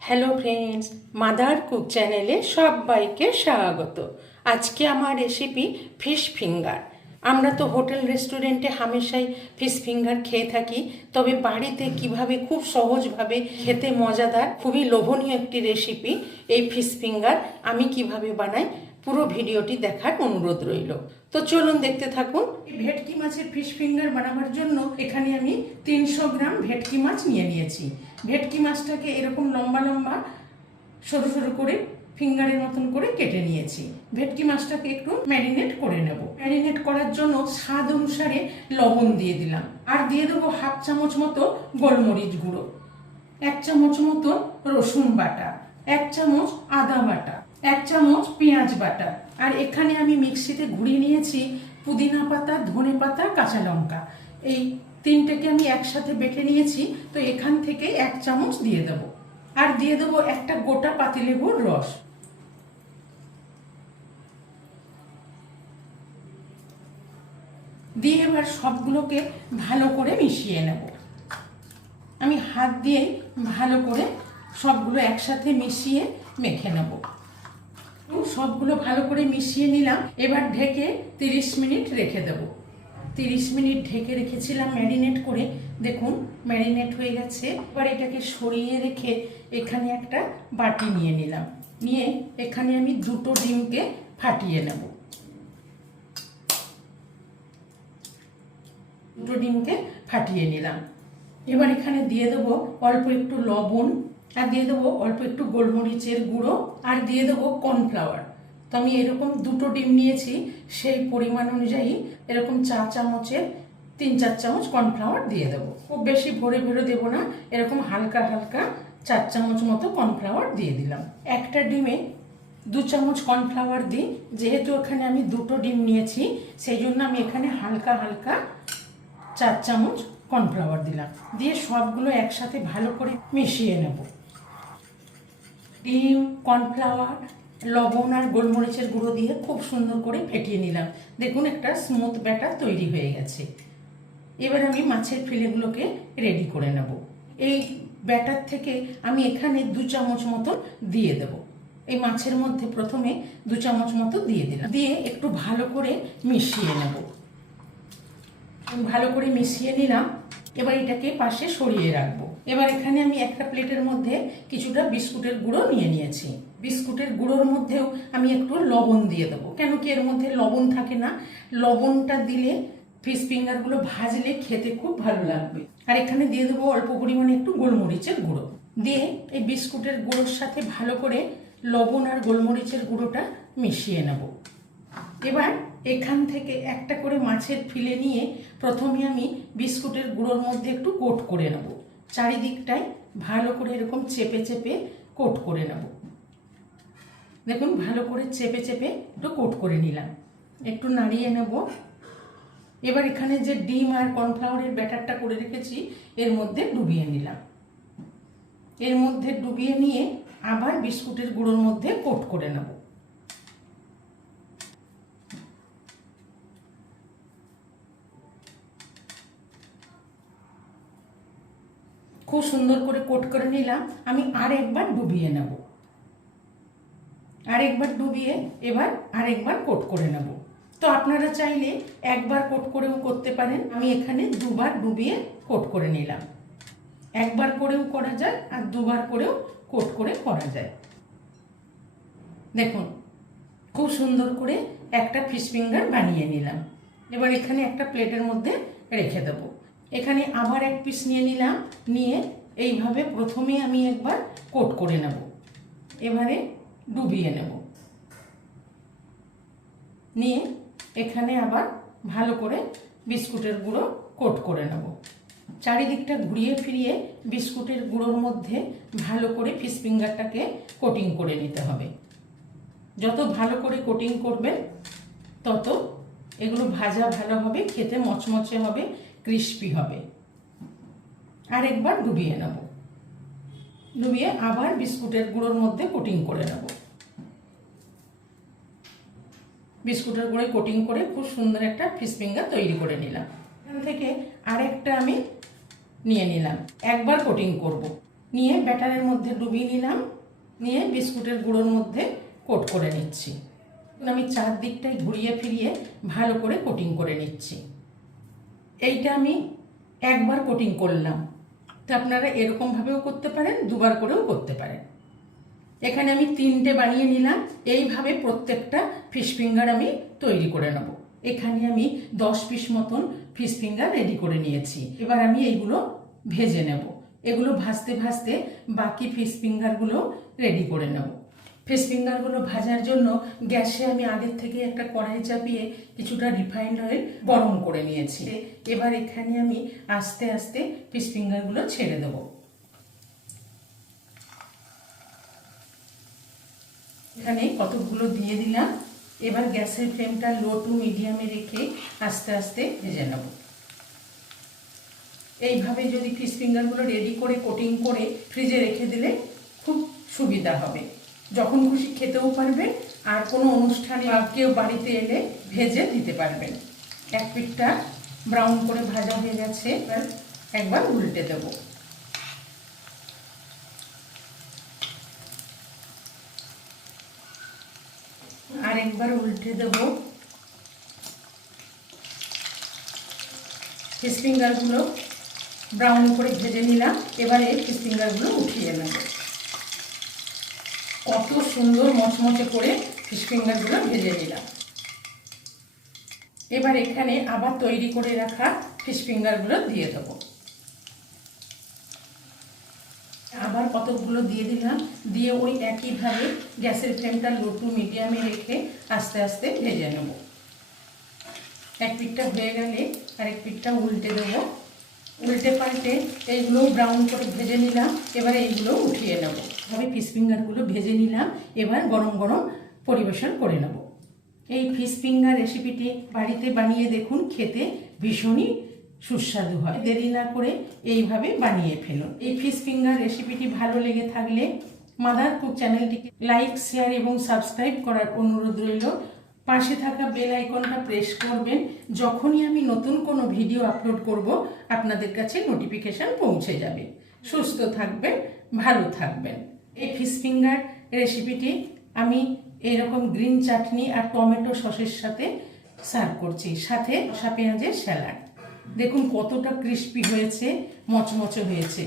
Hello friends, mother cook চ্যানেলে সবাইকে স্বাগত। আজকে আমার রেসিপি ফিশ ফিঙ্গার। আমরা তো হোটেল রেস্টুরেন্টে হামেশাই ফিশ ফিঙ্গার খেয়ে থাকি, তবে বাড়িতে কিভাবে খুব সহজভাবে খেতে মজাদার, খুবই লোভনীয় একটি রেসিপি এই ফিশ ফিঙ্গার আমি কিভাবে বানাই, পুরো ভিডিওটি দেখার অনুরোধ রইল। তো চলুন দেখতে থাকুন। ভেটকি মাছের ফিশ ফিঙ্গার বানাবার জন্য এখানে আমি 300 গ্রাম ভেটকি মাছ নিয়েছি। ভেটকি মাছটাকে এরকম লম্বা লম্বা সরু সরু করে ফিঙ্গারের মতন করে কেটে নিয়েছি। ভেটকি মাছটাকে একটু ম্যারিনেট করে নেব। ম্যারিনেট করার জন্য স্বাদ অনুসারে লবণ দিয়ে দিলাম, আর দিয়ে দেবো হাফ চামচ মতো গোলমরিচ গুঁড়ো, 1 চামচ মতো রসুন বাটা, 1 চামচ আদা বাটা, 1 চামচ পেঁয়াজ বাটা, আর এখানে আমি মিক্সিতে ঘুরিয়ে নিয়েছি পুদিনা পাতা, ধনে পাতা, কাঁচা লঙ্কা। এই তিনটেকে আমি একসাথে বেটে নিয়েছি। তো এখান থেকে 1 চামচ দিয়ে দেবো, আর দিয়ে দেবো একটা গোটা পাতিলেবুর রস। দিয়ে এবার সবগুলোকে ভালো করে মিশিয়ে নেব। আমি হাত দিয়ে ভালো করে সবগুলো একসাথে মিশিয়ে মেখে নেব। সবগুলো ভালো করে মিশিয়ে নিলাম। এবার ঢেকে 30 মিনিট রেখে দেব। 30 মিনিট ঢেকে রেখেছিলাম ম্যারিনেট করে। দেখুন ম্যারিনেট হয়ে গেছে। এবার এটাকে সরিয়ে রেখে এখানে একটা বাটি নিয়ে নিলাম। নিয়ে এখানে আমি 2টো ডিমকে ফাটিয়ে নেব। 2টো ডিমকে ফাটিয়ে নিলাম। এবার এখানে দিয়ে দেবো অল্প একটু লবণ, আর দিয়ে দেবো অল্প একটু গোলমরিচের গুঁড়ো, আর দিয়ে দেবো কর্নফ্লাওয়ার। তো আমি এরকম 2টো ডিম নিয়েছি, সেই পরিমাণ অনুযায়ী এরকম 4 চামচের 3-4 চামচ কর্নফ্লাওয়ার দিয়ে দেবো। খুব বেশি ভরে ভরে দেবো না, এরকম হালকা হালকা 4 চামচ মতো কর্নফ্লাওয়ার দিয়ে দিলাম। একটা ডিমে 2 চামচ কর্নফ্লাওয়ার দিই। যেহেতু এখানে আমি 2টো ডিম নিয়েছি, সেই জন্য আমি এখানে হালকা হালকা 4 চামচ কর্নফ্লাওয়ার দিলাম। দিয়ে সবগুলো একসাথে ভালো করে মিশিয়ে নেব। ডিম, কর্নফ্লাওয়ার, লবণ আর গোলমরিচের গুঁড়ো দিয়ে খুব সুন্দর করে ফেটিয়ে নিলাম। দেখুন একটা স্মুথ ব্যাটার তৈরি হয়ে গেছে। এবার আমি মাছের ফিলেগুলোকে রেডি করে নেব। এই ব্যাটার থেকে আমি এখানে 2 চামচ মতো দিয়ে দেব। এই মাছের মধ্যে প্রথমে 2 চামচ মতো দিয়ে দিলাম। দিয়ে একটু ভালো করে মিশিয়ে নেব। ভালো করে মিশিয়ে নিলাম। এবার এটাকে পাশে সরিয়ে রাখবো। এবার এখানে আমি একটা প্লেটের মধ্যে কিছুটা বিস্কুটের গুঁড়ো নিয়েছি। বিস্কুটের গুঁড়োর মধ্যেও আমি একটু লবণ দিয়ে দেবো, কেন কি এর মধ্যে লবণ থাকে না। লবণটা দিলে ফিশ ফিঙ্গারগুলো ভাজলে খেতে খুব ভালো লাগবে। আর এখানে দিয়ে দেবো অল্প পরিমাণে একটু গোলমরিচের গুঁড়ো। দিয়ে এই বিস্কুটের গুঁড়োর সাথে ভালো করে লবণ আর গোলমরিচের গুঁড়োটা মিশিয়ে নেব। এবার এখান থেকে একটা করে মাছের ফিলে নিয়ে প্রথমে আমি বিস্কুটের গুঁড়োর মধ্যে একটু কোট করে নেব। চারিদিকটায় ভালো করে এরকম চেপে চেপে কোট করে নেব। দেখুন ভালো করে চেপে চেপে একটু কোট করে নিলাম। একটু নাড়িয়ে নেব। এবার এখানে যে ডিম আর কর্নফ্লাওয়ারের ব্যাটারটা করে রেখেছি এর মধ্যে ডুবিয়ে নিলাম। এর মধ্যে ডুবিয়ে নিয়ে আবার বিস্কুটের গুঁড়োর মধ্যে কোট করে নেব। খুব সুন্দর করে কোট করে নিলাম। আমি আরেকবার ডুবিয়ে নেব। আরেকবার ডুবিয়ে এবার আরেকবার কোট করে নেব। তো আপনারা চাইলে একবার কোট করেও করতে পারেন। আমি এখানে 2বার ডুবিয়ে কোট করে নিলাম। একবার করেও করা যায় আর 2বার করেও কোট করে করা যায়। দেখুন খুব সুন্দর করে একটা ফিশ ফিঙ্গার বানিয়ে নিলাম। এবার এখানে একটা প্লেটের মধ্যে রেখে দেবো। এখানে আবার 1 পিস নিয়ে নিলাম। নিয়ে এইভাবে প্রথমে আমি একবার কোট করে নেব, এবারে ডুবিয়ে নেব। নিয়ে এখানে আবার ভালো করে বিস্কুটের গুঁড়ো কোট করে নেব। চারিদিকটা ঘুরিয়ে ফিরিয়ে বিস্কুটের গুঁড়োর মধ্যে ভালো করে ফিশ ফিঙ্গারটাকে কোটিং করে নিতে হবে। যত ভালো করে কোটিং করবেন তত এগুলো ভাজা ভালো হবে, খেতে মচমচে হবে, ক্রিস্পি হবে। আরেকবার ডুবিয়ে নেব। ডুবিয়ে আবার বিস্কুটের গুঁড়োর মধ্যে কোটিং করে নেব। বিস্কুটের গুঁড়োয় কোটিং করে খুব সুন্দর একটা ফিশ ফিঙ্গার তৈরি করে নিলাম। এখান থেকে আরেকটা আমি নিয়ে নিলাম। একবার কোটিং করব। নিয়ে ব্যাটারের মধ্যে ডুবিয়ে নিলাম, নিয়ে বিস্কুটের গুঁড়োর মধ্যে কোট করে নিচ্ছি। আমি চারদিকটাই ঘুরিয়ে ফিরিয়ে ভালো করে কোটিং করে নিচ্ছি। এইটা আমি একবার কোটিং করলাম, তো আপনারা এরকমভাবেও করতে পারেন, দুবার করেও করতে পারেন। এখানে আমি 3টে বানিয়ে নিলাম। এইভাবে প্রত্যেকটা ফিশ ফিঙ্গার আমি তৈরি করে নেব। এখানে আমি 10 পিস মতন ফিশ ফিঙ্গার রেডি করে নিয়েছি। এবার আমি এইগুলো ভেজে নেব। এগুলো ভাজতে ভাজতে বাকি ফিশ ফিঙ্গারগুলো রেডি করে নেব। ফিশ ফিঙ্গারগুলো ভাজার জন্য গ্যাসে আমি আগের থেকে একটা কড়াই চাপিয়ে কিছুটা রিফাইন্ড অয়েল গরম করে নিয়েছি। এবার এখানে আমি আস্তে আস্তে ফিশ ফিঙ্গারগুলো ছেড়ে দেবো। এখানে কতগুলো দিয়ে দিলাম। এবার গ্যাসের ফ্লেমটা লো টু মিডিয়ামে রেখে আস্তে আস্তে ভেজে নেব। এইভাবে যদি ফিশ ফিঙ্গারগুলো রেডি করে কোটিং করে ফ্রিজে রেখে দিলে খুব সুবিধা হবে, যখন খুশি খেতেও পারবেন, আর কোনো অনুষ্ঠানে বা কেউ বাড়িতে এলে ভেজে দিতে পারবেন। এক পিঠটা ব্রাউন করে ভাজা হয়ে গেছে, এবার একবার উল্টে দেবো। আর একবার উল্টে দেব। ফিশ ফিঙ্গারগুলো ব্রাউন করে ভেজে নিলাম। এবারে ফিশ ফিঙ্গারগুলো উঠিয়ে নেব। কত সুন্দর মচমচে করে ফিশ ফিঙ্গারগুলো ভেজে নিলাম। এবার এখানে আবার তৈরি করে রাখা ফিশ ফিঙ্গারগুলো দিয়ে দেবো। আবার কতগুলো দিয়ে দিলাম, দিয়ে ওই একইভাবে গ্যাসের ফ্লেমটা লো টু মিডিয়ামে রেখে আস্তে আস্তে ভেজে নেব। এক পিঠটা হয়ে গেলে আরেক পিঠটা উল্টে দেবো। উল্টে পাল্টে এইগুলো ব্রাউন করে ভেজে নিলাম। এবার এইগুলো উঠিয়ে নেব। আমি ফিশ ফিঙ্গারগুলো ভেজে নিলাম। এবার গরম গরম পরিবেশন করে নেব। এই ফিশ ফিঙ্গার রেসিপিটি বাড়িতে বানিয়ে দেখুন, খেতে ভীষণই সুস্বাদু হয়। দেরি না করে এইভাবে বানিয়ে ফেলুন। এই ফিশ ফিঙ্গার রেসিপিটি ভালো লেগে থাকলে মাদার কুক চ্যানেলটিকে লাইক, শেয়ার এবং সাবস্ক্রাইব করার অনুরোধ রইল। পাশে থাকা বেল আইকনটা প্রেস করবেন। যখনই আমি নতুন কোনো ভিডিও আপলোড করব আপনাদের কাছে নোটিফিকেশান পৌঁছে যাবে। সুস্থ থাকবেন, ভালো থাকবেন। এই ফিশ ফিঙ্গার রেসিপিটি আমি এরকম গ্রিন চাটনি আর টমেটো সসের সাথে সার্ভ করছি, সাথে শসা পেঁয়াজের স্যালাড। দেখুন কতটা ক্রিস্পি হয়েছে, মচমচে হয়েছে।